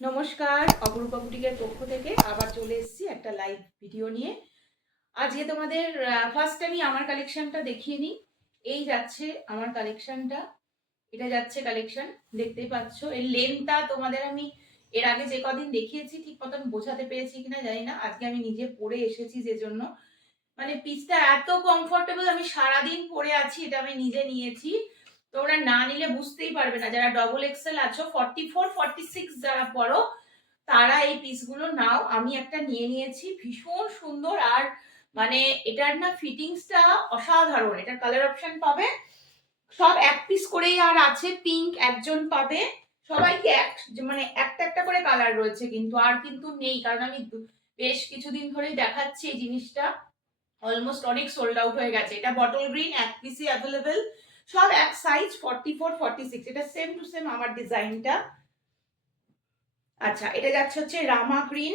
নমস্কার, অপরূপা বুটিকের পক্ষ থেকে আবার চলে এসেছি একটা লাইভ ভিডিও নিয়ে। আজকে তোমাদের ফার্স্ট আমি আমার কালেকশনটা দেখিয়ে নিই। এই যাচ্ছে আমার কালেকশনটা, এটা যাচ্ছে কালেকশন, দেখতেই পাচ্ছ। এর লেন্থটা তোমাদের আমি এর আগে যে কদিন দেখিয়েছি ঠিক মতন বোঝাতে পেরেছি কিনা জানি না। আজকে আমি নিজে পরে এসেছি যে জন্য মানে পিসটা এত কমফোর্টেবল, আমি সারাদিন পরে আছি, এটা আমি নিজে নিয়েছি। তোমরা না নিলে বুঝতেই পারবে না। যারা ডবল এক্সেল আছো, 44 46 যারা পড়ো তারা এই পিসগুলো নাও। আমি একটা নিয়ে নিয়েছি, ভীষণ সুন্দর। আর মানে এটার না ফিটিংসটা অসাধারণ। এটার কালার অপশন পাবে সব এক পিস করেই আর আছে। পিঙ্ক একজন পাবে, সবাইকে এক মানে একটা একটা করে কালার রয়েছে, কিন্তু আর কিন্তু নেই, কারণ আমি বেশ কিছুদিন ধরেই দেখাচ্ছি এই জিনিসটা। অলমোস্ট অনেক সোল্ড আউট হয়ে গেছে। এটা বটল গ্রিন, এক পিসই অ্যাভেলেবেল, সব এক সাইজ 44 46। এটা সেম টু সেম আমার ডিজাইনটা। আচ্ছা, এটা যাচ্ছে হচ্ছে রামা গ্রিন,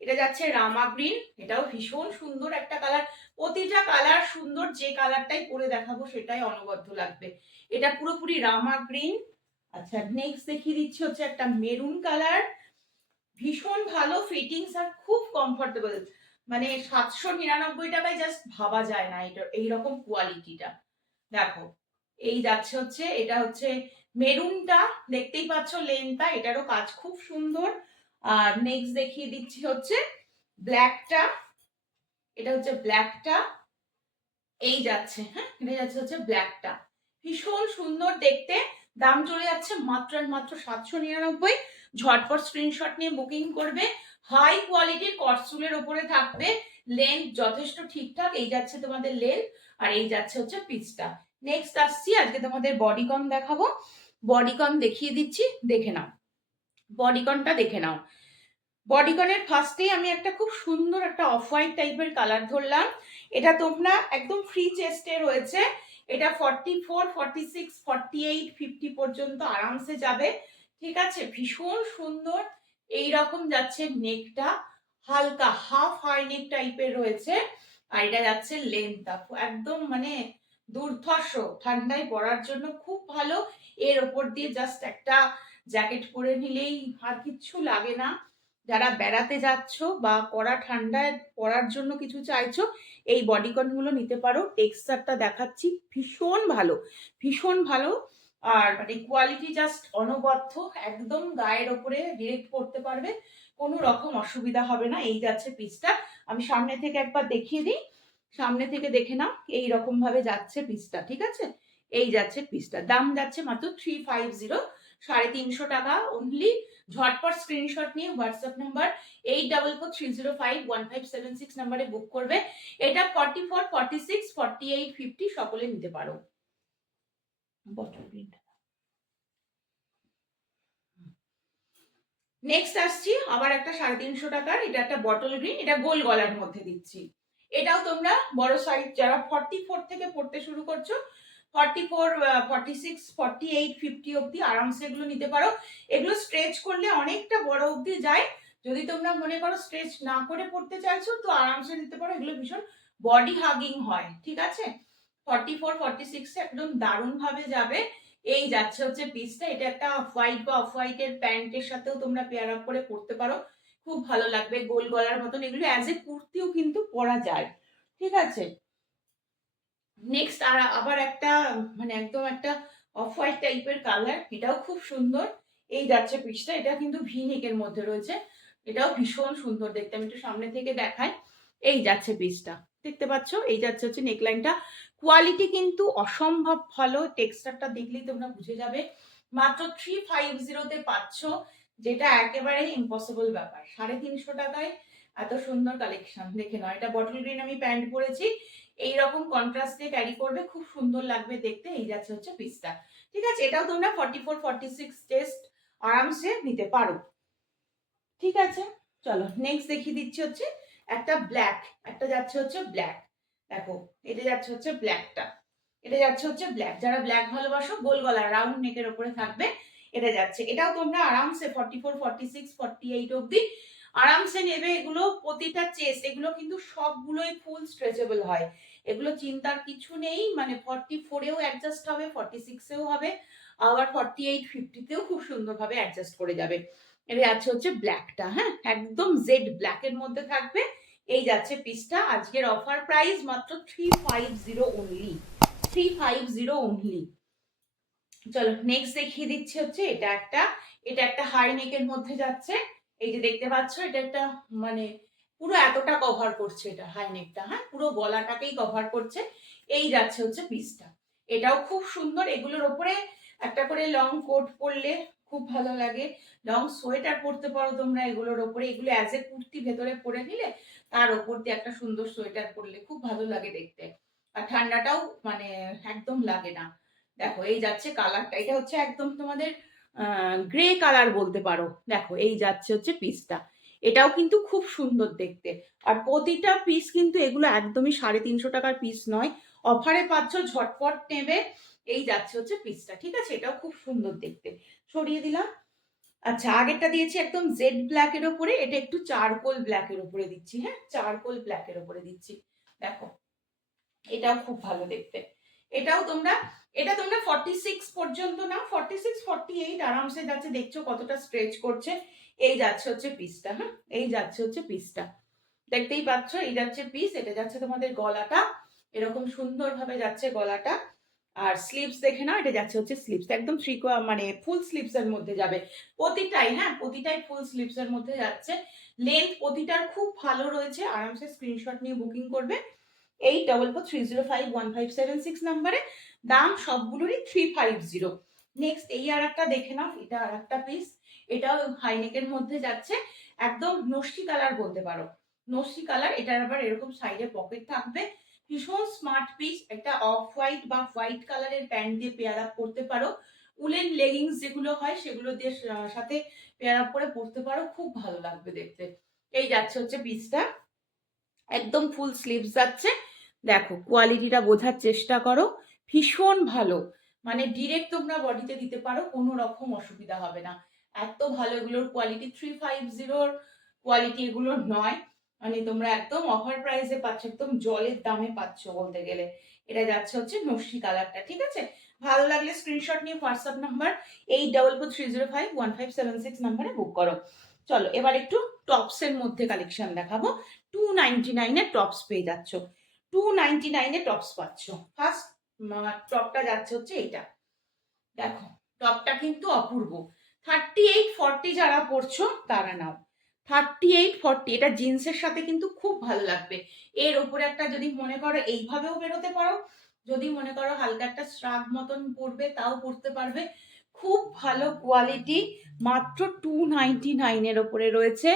এটা যাচ্ছে রামা গ্রিন, এটাও ভীষণ সুন্দর একটা কালার। প্রতিটা কালার সুন্দর, যে কালারটাই পরে দেখাবো সেটাই অনবদ্য লাগবে। এটা পুরোপুরি রামা গ্রিন। আচ্ছা, নেক্সট দেখিয়ে দিচ্ছি হচ্ছে একটা মেরুন কালার, ভীষণ ভালো ফিটিংস আর খুব কমফোর্টেবল। মানে 799 টাকায় জাস্ট ভাবা যায় না এটা এইরকম কোয়ালিটিটা। দেখো, এই যাচ্ছে হচ্ছে, এটা হচ্ছে মেরুনটা, দেখতেই পাচ্ছ লেনটা, এটারও কাজ খুব সুন্দর। আর নেক্সট দেখিয়ে দিচ্ছি হচ্ছে ব্ল্যাকটা, এটা হচ্ছে ব্ল্যাকটা, এই যাচ্ছে, হ্যাঁ এটা যাচ্ছে হচ্ছে ব্ল্যাকটা, ভীষণ সুন্দর দেখতে। দাম চলে যাচ্ছে মাত্র আর মাত্র 799। ঝটপট স্ক্রিনশট নিয়ে বুকিং করবে। হাই কোয়ালিটির কটসুলের ওপরে থাকবে, লেন্থ যথেষ্ট ঠিকঠাক। এই যাচ্ছে তোমাদের লেন্থ, আর এই যাচ্ছে হচ্ছে পিসটা। নেক্সট আসছি, আজকে তোমাদের বডিকন দেখাবো। বডিকন দেখিয়ে দিচ্ছি, দেখে নাও। বডিকনটা দেখে নাও। বডিকনের ফার্স্টেই আমি একটা খুব সুন্দর একটা অফ হোয়াইট টাইপের কালার ধরলাম। এটা তোমরা একদম ফ্রি চেস্টে রয়েছে। এটা 44 46 48 50 পর্যন্ত আরামসে যাবে। ঠিক আছে, ভীষণ সুন্দর। এই রকম যাচ্ছে নেকটা, হালকা হাফ হাই নেক টাইপের রয়েছে। আর এটা যাচ্ছে লেন্থটা একদম মানে দুর্ধর্ষ, ঠান্ডায় পরার জন্য খুব ভালো। এর ওপর দিয়ে জাস্ট একটা জ্যাকেট পরে নিলেই আর কিচ্ছু লাগে না। যারা বেড়াতে যাচ্ছ বা কড়া ঠান্ডায় পরার জন্য কিছু চাইছো, এই বডিকন গুলো নিতে পারো। টেক্সচারটা দেখাচ্ছি, ভীষণ ভালো, ভীষণ ভালো। আর মানে কোয়ালিটি জাস্ট অনবদ্য, একদম গায়ের ওপরে ডিরেক্ট পরতে পারবে, কোনো রকম অসুবিধা হবে না। এই যাচ্ছে পিসটা, আমি সামনে থেকে একবার দেখিয়ে দিই, সামনে থেকে দেখে নাও। এই রকম ভাবে যাচ্ছে পিসটা, ঠিক আছে। এই যাচ্ছে পিসটা, দাম যাচ্ছে মাত্র 350, 350 টাকা অনলি। ঝটপট স্ক্রিনশট নিয়ে হোয়াটসঅ্যাপ নাম্বার 8443051576 নাম্বারে বুক করবে। এটা 44 46 48 50 সকলে নিতে পারো। নেক্সট আসছি আবার একটা 350 টাকার, এটা একটা বটল গ্রিন, এটা গোল গলার মধ্যে দিচ্ছি। এটাও তোমরা বড় সাইজ যারা 44 থেকে পড়তে শুরু করছো, 44 46 48 50 অবধি আরামসে এগুলো নিতে পারো। এগুলো স্ট্রেচ করলে অনেকটা বড় অবধি যায়। যদি তোমরা মনে করো স্ট্রেচ না করে পড়তে চাইছো তো আরামসে নিতে পারো। এগুলো ভীষণ বডি হাগিং হয়, ঠিক আছে। 44 46 একদম দারুণ ভাবে যাবে। এই যাচ্ছে হচ্ছে পিসটা, এটা একটা হোয়াইট বা অফ হোয়াইটের প্যান্টের সাথেও তোমরা পেয়ার আপ করে পড়তে পারো, খুব ভালো লাগবে। গোল গলার মতন, এগুলো অ্যাজ এ কুর্তিও কিন্তু পরা যায়, ঠিক আছে। নেক্সট আর আবার একটা মানে একদম একটা অফ হোয়াইট টাইপের কালার, এটাও খুব সুন্দর। এই যাচ্ছে পিসটা, এটা কিন্তু ভি নেকের মধ্যে রয়েছে, এটাও ভীষণ সুন্দর দেখতে। আমি একটু সামনে থেকে দেখাই। এই যাচ্ছে পিসটা, দেখতে পাচ্ছ। এই যাচ্ছে হচ্ছে নেকলাইনটা, কোয়ালিটি কিন্তু অসম্ভব ভালো। টেক্সচারটা দেখলেই তোমরা বুঝে যাবে। মাত্র 350 পাচ্ছ, যেটা একেবারে ইম্পসিবল ব্যাপার। 350 টাকায় এত সুন্দর কালেকশন দেখে নাও। এটা বটল গ্রিন আমি প্যান্ট পরেছি, এইরকম কন্ট্রাস্টে ক্যারি করবে, খুব সুন্দর লাগবে দেখতে। এই যাচ্ছে হচ্ছে পিসটা, ঠিক আছে। এটাও তোমরা 44 46 টেস্ট আরামসে নিতে পারো, ঠিক আছে। চলো নেক্সট দেখিয়ে দিচ্ছি হচ্ছে একটা ব্ল্যাক, একটা যাচ্ছে হচ্ছে ব্ল্যাক। দেখো, এটা যাচ্ছে হচ্ছে ব্ল্যাকটা, এটা যাচ্ছে হচ্ছে ব্ল্যাক। যারা ব্ল্যাক ভালোবাসো, গোল গলা রাউন্ড নেকের ওপরে থাকবে, এটা যাচ্ছে। এটাও তোমরা আরামসে 44 46 48 অবধি আরামসে নেবে। এগুলো প্রতিটা চেস্ট, এগুলো কিন্তু সবগুলোই ফুল স্ট্রেচেবল হয়, এগুলো চিন্তার কিছু নেই। মানে 44-এও অ্যাডজাস্ট হবে, 46-এও হবে, আবার 48-50তেও খুব সুন্দরভাবে অ্যাডজাস্ট করে যাবে। এটা যাচ্ছে হচ্ছে ব্ল্যাকটা, হ্যাঁ, একদম জেড ব্ল্যাকের মধ্যে থাকবে। এই যাচ্ছে পিসটা। আজকের অফার প্রাইস মাত্র 350 অনলি, 350 অনলি। চলো নেক্সট দেখিয়ে দিচ্ছি হচ্ছে এটা একটা হাই নেকের মধ্যে যাচ্ছে। এই যে দেখতে পাচ্ছ, এটা একটা মানে পুরো এতটা কভার করছে, এটা হাই নেকটা, হ্যাঁ, পুরো গলাটাকেই কভার করছে। এই যাচ্ছে হচ্ছে পিসটা। এটাও খুব সুন্দর। এগুলোর ওপরে একটা করে লং কোট পরলে খুব ভালো লাগে, লং সোয়েটার পরতে পারো তোমরা এগুলোর ওপরে। এগুলো অ্যাজ এ কুর্তি ভেতরে পরে নিলে তার ওপর দিয়ে একটা সুন্দর সোয়েটার পরলে খুব ভালো লাগে দেখতে, আর ঠান্ডাটাও মানে একদম লাগে না। দেখো এই যাচ্ছে কালারটা, এটা হচ্ছে একদম তোমাদের গ্রে কালার বলতে পারো। দেখো এই যাচ্ছে হচ্ছে পিসটা। এটাও কিন্তু খুব সুন্দর দেখতে। আর প্রতিটা পিস কিন্তু এগুলো একদমই 350 টাকার পিস নয়, অফারে পাচ্ছ, ঝটপট নেবে। এই যাচ্ছে হচ্ছে পিসটা, ঠিক আছে? এটাও খুব সুন্দর দেখতে। সরিয়ে দিলাম। আচ্ছা, আগেরটা দিয়েছি একদম জেড ব্ল্যাকের ওপরে, এটা একটু চারকোল ব্ল্যাকের ওপরে দিচ্ছি, হ্যাঁ, চারকোল ব্ল্যাকের ওপরে দিচ্ছি। দেখো এটাও খুব ভালো দেখতে। এটাও তোমরা, এটা তোমরা 46 পর্যন্ত না, 46-48 আরামসে যাচ্ছে। দেখছো কতটা স্ট্রেচ করছে। এই যাচ্ছে হচ্ছে পিসটা, হ্যাঁ, এই যাচ্ছে হচ্ছে পিসটা। দেখতেই পাচ্ছ, এই যাচ্ছে পিস। এটা যাচ্ছে তোমাদের গলাটা, এরকম সুন্দরভাবে যাচ্ছে গলাটা। আর স্লিভস দেখে নাও, এটা যাচ্ছে হচ্ছে স্লিভস, একদম মানে ফুল স্লিভস এর মধ্যে যাবে প্রতিটাই, হ্যাঁ, প্রতিটাই ফুল স্লিভস এর মধ্যে যাচ্ছে। লেন্থ প্রতিটার খুব ভালো রয়েছে, আরামসে স্ক্রিনশট নিয়ে বুকিং করবে 8443051576 নাম্বারে। দাম সবগুলোরই 350। নেক্সট এই আর একটা দেখে নাও, এটা আর একটা পিস। এটাও হাইনেকের মধ্যে যাচ্ছে, একদম নস্যি কালার বলতে পারো, নস্যি কালার। এটার আবার এরকম সাইডে পকেট থাকবে। ভীষণ স্মার্ট পিস। একটা অফ হোয়াইট বা হোয়াইট কালারের প্যান্ট দিয়ে পেয়ার আপ করতে পারো। উলেন লেগিংস যেগুলো হয় সেগুলো দিয়ে সাথে পেয়ার আপ করে পরতে পারো, খুব ভালো লাগবে দেখতে। এই যাচ্ছে হচ্ছে পিসটা, একদম ফুল স্লিভস যাচ্ছে। দেখো কোয়ালিটিটা বোঝার চেষ্টা করো, ভীষণ ভালো। মানে ডিরেক্ট তোমরা বডিতে দিতে পারো, কোনো রকম অসুবিধা হবে না। এত ভালো এগুলোর কোয়ালিটি, 350 কোয়ালিটি এগুলোর নয়। মানে তোমরা একদম অফার প্রাইসে পাচ্ছ, একদম জলের দামে পাচ্ছ বলতে গেলে। এটা যাচ্ছে হচ্ছে নস্যি কালারটা, ঠিক আছে? ভালো লাগলে স্ক্রিনশট নিয়ে হোয়াটসঅ্যাপ নাম্বার 8443051576 নাম্বারে বুক করো। চলো এবার একটু টপসের মধ্যে কালেকশন দেখাবো। 299 এর টপস পেয়ে যাচ্ছ, 299 এ টপস পাচ্ছ। ফার্স্ট টপটা যাচ্ছে হচ্ছে এইটা। দেখো টপটা কিন্তু অপূর্ব। 38-40 যারা পরছো তারা নাও, 38-40। এটা জিন্সের সাথে কিন্তু খুব ভালো লাগবে। এর উপরে একটা যদি মনে করো এইভাবেও বেরোতে পারো, যদি মনে করো হালকা একটা স্ট্রাগ মতন পরবে তাও পরতে পারবে। খুব ভালো কোয়ালিটি, মাত্র 299 এর ওপরে রয়েছে।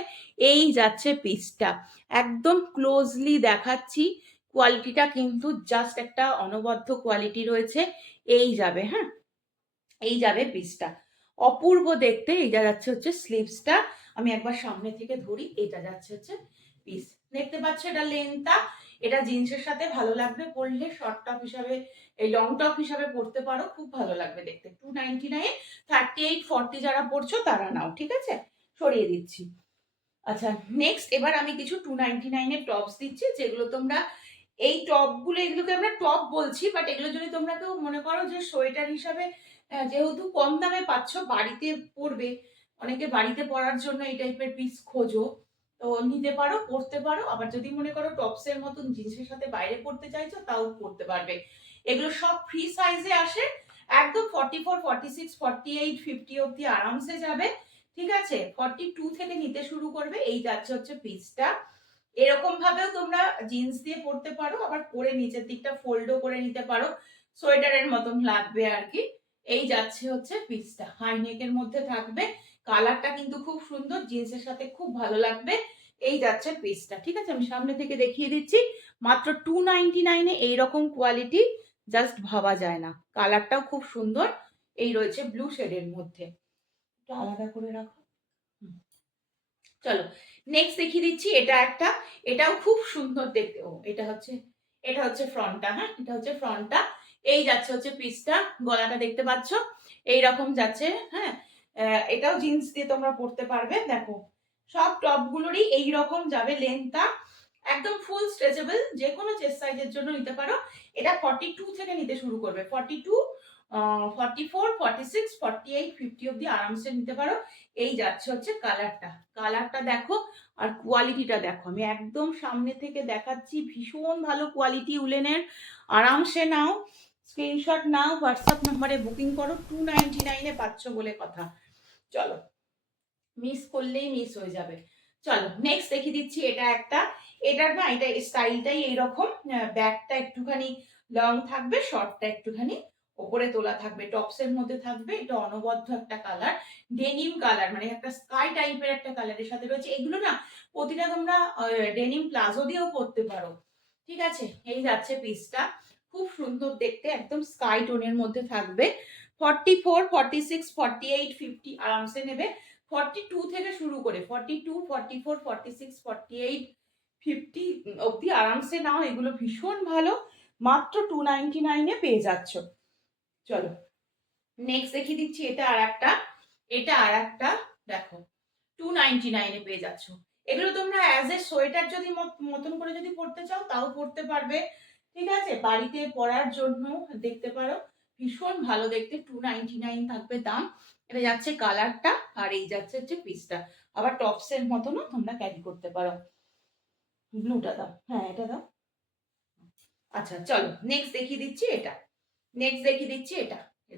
এই যাচ্ছে পিসটা, একদম ক্লোজলি দেখাচ্ছি। কোয়ালিটিটা কিন্তু জাস্ট একটা অনবদ্য কোয়ালিটি রয়েছে। এই যাবে, হ্যাঁ, এই যাবে পিসটা, অপূর্ব দেখতে। এইটা যাচ্ছে হচ্ছে স্লিভসটা। আমি একবার সামনে থেকে ধরি, এটা যাচ্ছে হচ্ছে পিস। দেখতে পাচ্ছ এটা লেন্থটা। এটা জিন্সের সাথে ভালো লাগবে পরলে, শর্ট টপ হিসাবে, এই লং টপ হিসাবে পরতে পারো, খুব ভালো লাগবে দেখতে। 299, 38-40 যারা পরছো তারা নাও, ঠিক আছে? সরিয়ে দিচ্ছি। আচ্ছা নেক্সট এবার আমি কিছু 299 এর টপস দিচ্ছি, যেগুলো তোমরা, এই টপগুলো, এগুলোকে আমরা টপ বলছি, বাট এগুলো যদি তোমরা কেউ মনে করো যে সোয়েটার হিসাবে, যেহেতু কম দামে পাচ্ছ, বাড়িতে পরবে, অনেকে বাড়িতে পরার জন্য এই টাইপের পিস খোঁজো, তো নিতে পারো, পরতে পারো। আবার যদি মনে করো টপসের মতন জিন্সের সাথে বাইরে পরতে চাইছো তাও পরতে পারবে। এগুলো সব ফ্রি সাইজে আসে, একদম 44, 46, 48, 50 অব্দি আরামসে যাবে, ঠিক আছে? 42 থেকে নিতে শুরু করবে। এই যাচ্ছে হচ্ছে পিসটা। এরকম ভাবেও তোমরা জিন্স দিয়ে পরতে পারো, আবার পরে নিচের দিকটা ফোল্ডও করে নিতে পারো, সোয়েটারের মতন লাগবে আর কি। এই যাচ্ছে হচ্ছে পিসটা, হাই নেকের মধ্যে থাকবে। কালারটা কিন্তু খুব সুন্দর, জিন্সের সাথে খুব ভালো লাগবে। এই যাচ্ছে পিসটা, ঠিক আছে? আমি সামনে থেকে দেখিয়ে দিচ্ছি। মাত্র 299 এ এইরকম কোয়ালিটি জাস্ট ভাবা যায় না। কালারটাও খুব সুন্দর, এই রয়েছে ব্লু শেডের মধ্যে। একটু আলাদা করে রাখো। চলো নেক্সট দেখিয়ে দিচ্ছি। এটা একটা, এটাও খুব সুন্দর দেখতে। ও এটা হচ্ছে ফ্রন্টটা, হ্যাঁ, এটা হচ্ছে ফ্রন্টটা। এই যাচ্ছে হচ্ছে পিসটা, গলাটা দেখতে পাচ্ছ এইরকম যাচ্ছে, হ্যাঁ। এটাও জিন্স দিয়ে তোমরা পরতে পারবে। দেখো সব টপগুলোরই এইরকম যাবে লেন্থটা, একদম ফুল স্ট্রেচেবল, যে কোনো চেস্ট সাইজের জন্য নিতে পারো। এটা 42 থেকে নিতে শুরু করবে, 42 44, 46, 48, 50 অব্দি আরামসে নিতে পারো। এই যাচ্ছে হচ্ছে কালারটা দেখো আর কোয়ালিটিটা দেখো, আমি একদম সামনে থেকে দেখাচ্ছি, ভীষণ ভালো কোয়ালিটি উলেনের। আরামসে নাও, স্ক্রিনশট নাও, হোয়াটসঅ্যাপ নাম্বারে বুকিং করো, 299-এ পাচ্ছ বলে কথা। চলো, মিস করলেই মিস হয়ে যাবে। চলো নেক্সট দেখিয়ে দিচ্ছি, এটা একটা, এটার না এটা স্টাইলটাই এইরকম, ব্যাকটা একটুখানি লং থাকবে, শর্টটা একটুখানি ওপরে তোলা থাকবে, টপসের মধ্যে থাকবে। এটা অনবদ্য একটা কালার, ডেনিম কালার, মানে একটা স্কাই টাইপের একটা কালারের সাথে রয়েছে। এগুলো না প্রতিটা তোমরা ডেনিম প্লাজো দিয়েও পরতে পারো, ঠিক আছে। এই যাচ্ছে পিসটা, খুব সুন্দর দেখতে, একদম স্কাই টোনের মধ্যে থাকবে। 44, 46, 48, 50 আরামসে নেবে। 42 থেকে শুরু করে 42, 44, 46, 48, 50 অব্দি আরামসে নাও। এগুলো ভীষণ ভালো, মাত্র 299-এ পেয়ে যাচ্ছ। চলো নেক্সট দেখিয়ে দিচ্ছি, এটা আর একটা দেখো, 299-এ পেয়ে যাচ্ছ। এগুলো তোমরা অ্যাজ এ সোয়েটার যদি মতন করে যদি পরতে চাও তাও পরতে পারবে, ঠিক আছে। বাড়িতে পরার জন্য দেখতে পারো, ভীষণ ভালো দেখতে, 299 থাকবে দাম। এটা যাচ্ছে কালারটা, আর এই যাচ্ছে হচ্ছে পিসটা। আবার টপসের মতনও তোমরা ক্যারি করতে পারো। ব্লুটা দাও, হ্যাঁ এটা দাও। আচ্ছা চলো নেক্সট দেখিয়ে দিচ্ছি এটা,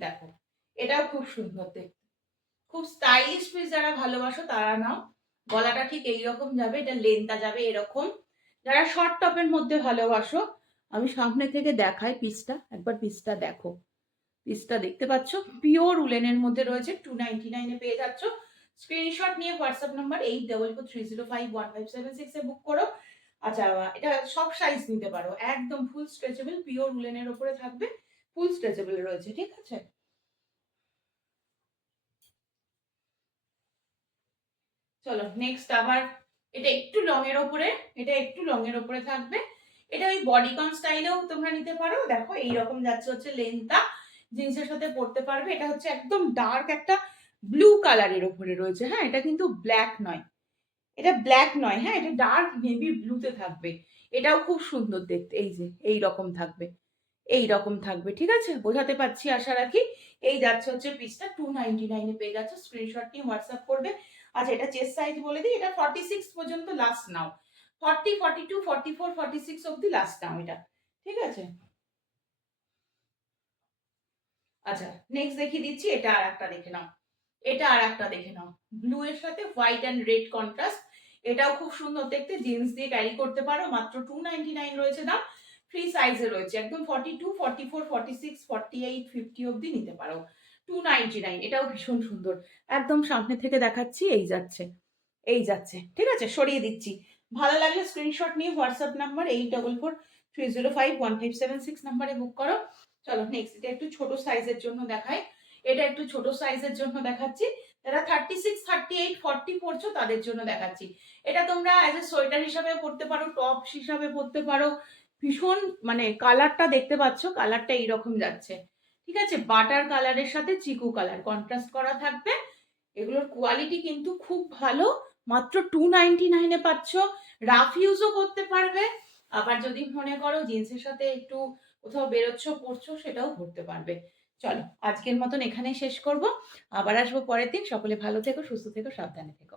দেখো এটাও খুব সুন্দর দেখতে, খুব স্টাইলিশ পিস। যারা ভালোবাসো তারা নাও। গলাটা ঠিক এইরকম যাবে, এটা লেন্থটা যাবে এরকম। যারা শর্ট টপের মধ্যে ভালোবাসো, আমি সামনে থেকে দেখাই পিসটা, একবার পিসটা দেখো। পিসটা দেখতে পাচ্ছ, পিওর উলেনের মধ্যে রয়েছে, 299-এ পেয়ে যাচ্ছ। স্ক্রিনশট নিয়ে হোয়াটসঅ্যাপ নাম্বার 8443051576-এ বুক করো। আচ্ছা, এটা সব সাইজ নিতে পারো, একদম ফুল স্ট্রেচেবল, পিওর উলেনের উপরে থাকবে, ফুল স্ট্রেচেবল রয়েছে, ঠিক আছে। চলো নেক্সট আবার, এটা একটু লং এর উপরে থাকবে। এটা ওই বডিকন স্টাইলেও তোমরা নিতে পারো। দেখো এইরকম যাচ্ছে হচ্ছে লেন্থটা, জিন্সের সাথে পরতে পারবে। এটা হচ্ছে একদম ডার্ক একটা ব্লু কালারের উপরে রয়েছে, হ্যাঁ এটা কিন্তু ব্ল্যাক নয়, হ্যাঁ এটা ডার্ক নেভি ব্লুতে থাকবে। এটাও খুব সুন্দর দেখতে, এই যে এই রকম থাকবে, ঠিক আছে। বোঝাতে পারছি আশা রাখি। এই যাচ্ছে হচ্ছে পিসটা, 299-এ পেয়ে যাচ্ছে। স্ক্রিনশট নিয়ে হোয়াটসঅ্যাপ করবে। আচ্ছা, এটা চেস্ট সাইজ বলে দিই, এটা 46 পর্যন্ত লাস্ট নাও, 40, 42, 44, 46 অব্দি লাস্ট নাও এটা, ঠিক আছে। আচ্ছা নেক্সট দেখিয়ে দিচ্ছি, এটা আর একটা দেখে নাও, ব্লু এর সাথে হোয়াইট অ্যান্ড রেড কন্ট্রাস্ট। এটাও খুব সুন্দর দেখতে, জিন্স দিয়ে ক্যারি করতে পারো, মাত্র 299 রয়েছে দাম। ফ্রি সাইজে রয়েছে, একদম 42, 44, 46, 48, 50 অব্দি নিতে পারো, 299। এটাও ভীষণ সুন্দর, একদম সামনে থেকে দেখাচ্ছি, এই যাচ্ছে, ঠিক আছে, সরিয়ে দিচ্ছি। ভালো লাগলে স্ক্রিনশট নিয়ে হোয়াটসঅ্যাপ নাম্বার 8443051576 নাম্বারে বুক করো। চলো নেক্সট, এটা একটু ছোট সাইজের জন্য দেখাচ্ছি। যারা 36, 38, 40 পরছো তাদের জন্য দেখাচ্ছি। এটা তোমরা অ্যাজ এ সোয়েটার হিসাবে পরতে পারো, টপস হিসাবে পরতে পারো। ভীষণ মানে কালারটা দেখতে পাচ্ছ, কালারটা এইরকম যাচ্ছে, ঠিক আছে। বাটার কালারের সাথে চিকু কালার কন্ট্রাস্ট করা থাকবে। এগুলোর কোয়ালিটি কিন্তু খুব ভালো, মাত্র 299-এ পাচ্ছ। রাফ ইউজও করতে পারবে, আবার যদি মনে করো জিন্সের সাথে একটু কোথাও বেরোচ্ছ পরছো, সেটাও করতে পারবে। চলো আজকের মতন এখানেই শেষ করব, আবার আসবো পরের দিন। সকলে ভালো থেকো, সুস্থ থেকো, সাবধানে থেকো।